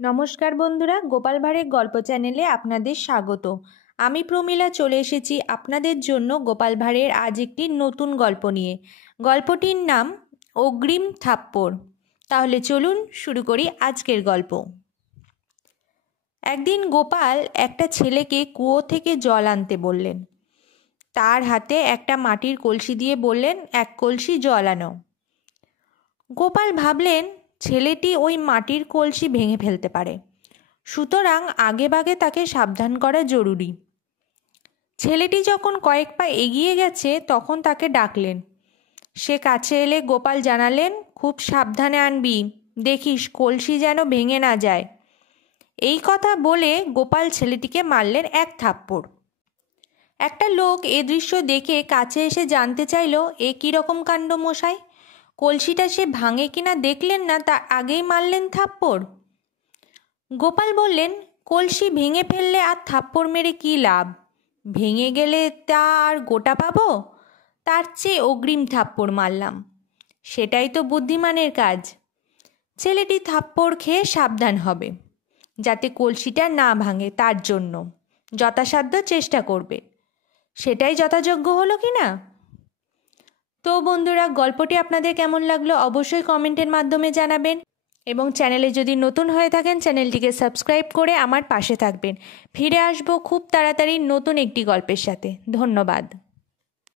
নমস্কার বন্ধুরা, গোপাল ভাঁড়ের গল্প চ্যানেলে আপনাদের স্বাগত। আমি প্রমীলা চলে এসেছি আপনাদের জন্য গোপাল ভাঁড়ের আজ একটি নতুন গল্প নিয়ে। গল্পটির নাম অগ্রিম থাপ্পড়। তাহলে চলুন শুরু করি আজকের গল্প। একদিন গোপাল একটা ছেলেকে কুয়ো থেকে জল আনতে বললেন। তার হাতে একটা মাটির কলসি দিয়ে বললেন, এক কলসি জল আনো। গোপাল ভাবলেন ছেলেটি ওই মাটির কলসি ভেঙে ফেলতে পারে, সুতরাং আগেভাগে তাকে সাবধান করা জরুরি। ছেলেটি যখন কয়েক পা এগিয়ে গেছে তখন তাকে ডাকলেন। সে কাছে এলে গোপাল জানালেন, খুব সাবধানে আনবি, দেখিস কলসি যেন ভেঙে না যায়। এই কথা বলে গোপাল ছেলেটিকে মারলেন এক থাপ্পড়। একটা লোক এ দৃশ্য দেখে কাছে এসে জানতে চাইল, এ কীরকম কাণ্ড মশাই? কলসিটা সে ভাঙে কিনা দেখলেন না, তা আগেই মারলেন থাপ্পড়। গোপাল বললেন, কলসি ভেঙে ফেললে আর থাপ্পড় মেরে কী লাভ? ভেঙে গেলে তা আর গোটা পাবো? তার চেয়ে অগ্রিম থাপ্পড় মারলাম, সেটাই তো বুদ্ধিমানের কাজ। ছেলেটি থাপ্পড় খেয়ে সাবধান হবে, যাতে কলসিটা না ভাঙে তার জন্য যথাসাধ্য চেষ্টা করবে। সেটাই যথাযোগ্য হলো কি না? তো বন্ধুরা, গল্পটি আপনাদের কেমন লাগলো অবশ্যই কমেন্টের মাধ্যমে জানাবেন, এবং চ্যানেলে যদি নতুন হয়ে থাকেন চ্যানেলটিকে সাবস্ক্রাইব করে আমার পাশে থাকবেন। ফিরে আসবো খুব তাড়াতাড়ি নতুন একটি গল্পের সাথে। ধন্যবাদ।